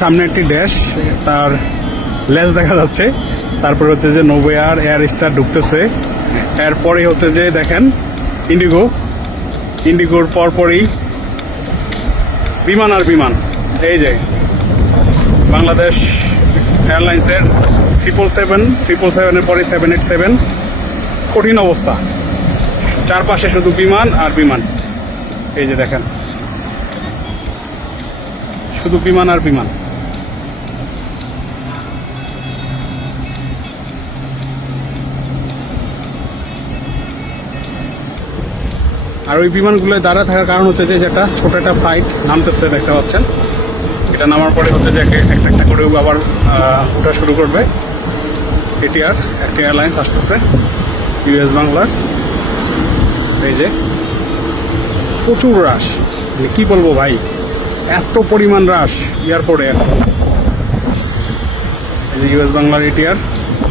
সামনে একটি ড্যাশ, তার লেজ দেখা যাচ্ছে। তারপরে হচ্ছে যে নোভেয়ার এয়ার স্টার ঢুকতেছে। এরপরে হচ্ছে যে দেখেন ইন্ডিগো, ইন্ডিগোর পরপরই বিমান আর বিমান। এই যে বাংলাদেশ এয়ারলাইন্সের 777-777-এর পরে 787। কঠিন অবস্থা, চারপাশে শুধু বিমান আর বিমান। এই যে দেখেন শুধু বিমান আর বিমান। আর ওই বিমানগুলো দাঁড়া থাকার কারণ হচ্ছে যে একটা ছোট একটা ফ্লাইট নামতেছে, দেখতে পাচ্ছেন। এটা নামার পরে হচ্ছে যে একটা একটা করে আবার ওঠা শুরু করবে। এটিআর একটা এয়ারলাইন্স আসতেছে, ইউএস বাংলার। এই যে প্রচুর রাশ, মানে কী বলবো ভাই, এত পরিমাণ রাশ এয়ারপোর্টে এখন। এই যে ইউএস বাংলার এটিআর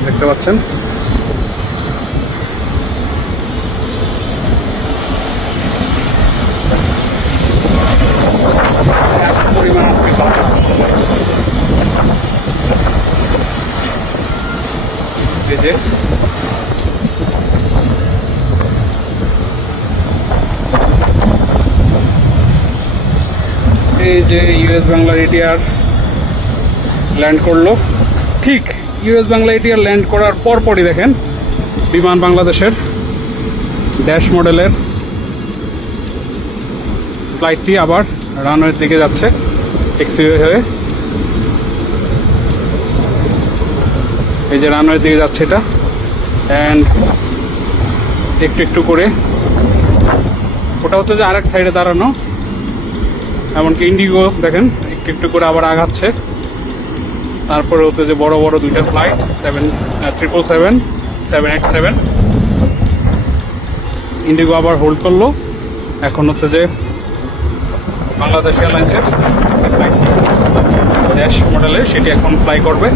দেখতে পাচ্ছেন। পরিমাণ আজকে এই যে ইউএস বাংলার এটিআর ল্যান্ড করলো। ঠিক ইউএস বাংলা এটিআর ল্যান্ড করার পরপরই দেখেন বিমান বাংলাদেশের ড্যাশ মডেলের ফ্লাইটটি আবার রানওয়ের দিকে যাচ্ছে ট্যাক্সিওয়ে হয়ে। এই যে রানওয়ের দিকে যাচ্ছে এটা, অ্যান্ড একটু একটু করে ওটা হচ্ছে যে আরেক সাইডে দাঁড়ানো। এমনকি ইন্ডিগো দেখেন একটু একটু করে আবার আগাচ্ছে। তারপরে হচ্ছে যে বড় বড় দুইটা ফ্লাইট 777, 787। ইন্ডিগো আবার হোল্ড করলো। এখন হচ্ছে যে বাংলাদেশ এয়ারলাইন্সের ফ্লাইট ড্যাশ মডেলে সেটি এখন ফ্লাই করবে।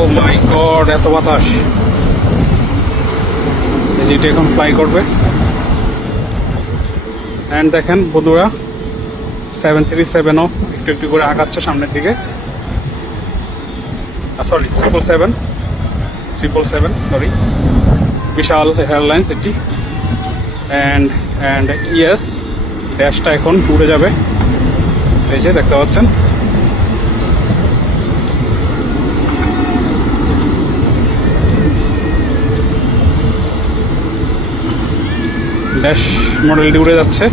ও মাই গড, এত বাতাস! যেটি এখন ফ্লাই করবে। অ্যান্ড দেখেন বন্ধুরা 737ও একটু একটু করে আগাচ্ছে সামনের দিকে। সরি 777 সরি, বিশাল এয়ারলাইন্স এটি। অ্যান্ড ইয়েস, ড্যাশটা এখন উড়ে যাবে। এই যে দেখতে পাচ্ছেন ড্যাশ মডেলটি উড়ে যাচ্ছে।